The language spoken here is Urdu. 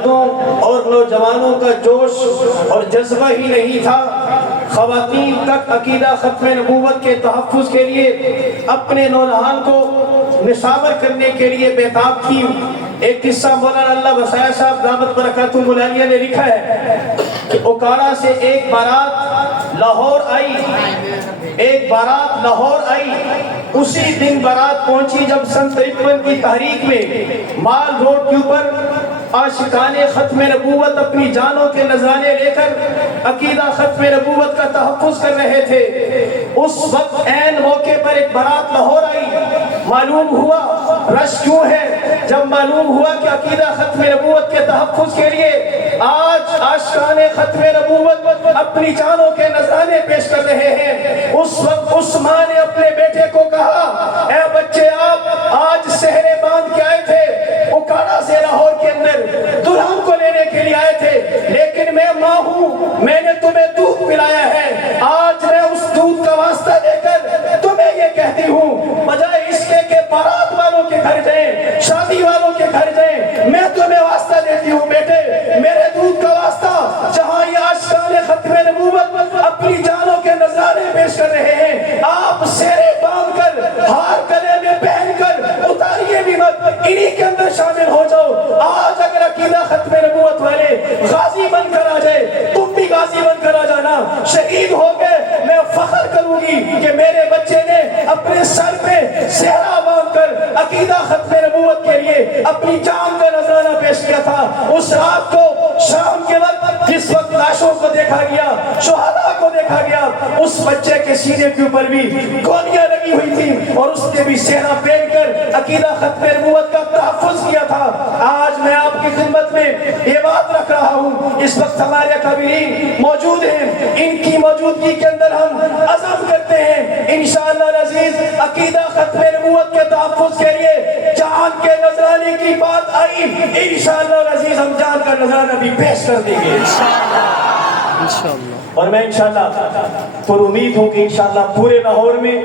مردوں اور نوجوانوں کا جوش اور جذبہ ہی نہیں تھا، خواتین تک عقیدہ ختم نبوت کے تحفظ کے لیے اپنے نونہان کو نشاور کرنے کے لیے بیتاب تھی۔ ایک قصہ مولانا اللہ وسایہ صاحب دامت برکاتہ العالیہ نے لکھا ہے کہ اوکاڑا سے ایک بارات لاہور آئی، اسی دن بارات پہنچی جب سن 53 کی تحریک میں مال روڈ کے اوپر عاشقان ختم نبوت اپنی جانوں کے نذرانے لے کر عقیدہ ختم نبوت کا تحفظ کر رہے تھے۔ اس وقت عین موقع پر ایک بارات لاہور آئی، معلوم ہوا رش کیوں ہے، جب معلوم ہوا کہ عقیدہ ختم نبوت کے تحفظ کے لیے آج عاشقان ختم نبوت اپنی جانوں کے نذرانے پیش کر رہے ہیں، اس وقت اس ماں نے اپنے بیٹے کو کہا، اے بچے آپ آج سہرے باندھ کے آئے تھے، اوکاڑا سے لاہور کے اندر دلہن کو لینے کے لیے آئے تھے، لیکن میں ماں ہوں، میں نے تمہیں دودھ پلایا ہے، آج میں اس دودھ کا واسطہ دے کر تمہیں یہ کہتی ہوں، بجائے اس کے بارات والوں کے گھر جائیں، شادی والوں کے گھر جائیں، میں تمہیں واسطہ دیتی ہوں بیٹے، میرے دودھ کا واسطہ جہاں یہ عاشقان ختم نبوت اپنی جانوں کے نذرانے پیش کر رہے ہیں، آپ سہرے باندھ کر ہار گلے میں پہن کر اتاریے بھی مت، انہی کے اندر شامل ہو جاؤ۔ آج اگر عقیدہ ختم نبوت والے غازی بن کر آ جائے، تم بھی غازی بن کر آ جانا، شہید ہو گئے، میں فخر کروں گی کہ میرے بچے نے اپنے سر پہ صحرا باندھ کر عقیدہ ختم نبوت کے لیے اپنی جان کا نذرانہ پیش کیا تھا۔ اس رات کو شام کے وقت جس وقت لاشوں کو دیکھا گیا، شہداء کو دیکھا گیا، اس بچے کے سینے کے اوپر بھی گولیاں لگی ہوئی تھی اور اس نے بھی صحرا پہن کر عقیدہ ختم نبوت کا تحفظ کیا تھا۔ آج میں آپ کی خدمت میں یہ بات رکھ رہا ہوں، اس وقت ہمارے کبیرین موجود ہیں، ان کی موجودگی کے اندر ہم عزم کرتے ہیں انشاءاللہ العزیز عقیدہ ختم نبوت کے تحفظ کے لیے جان کے نذرانے کی بات آئی، انشاءاللہ العزیز ہم جان کا نذرانہ بھی پیش کر دیں گے انشاءاللہ، اور میں انشاءاللہ پر امید ہوں کہ انشاءاللہ پورے لاہور میں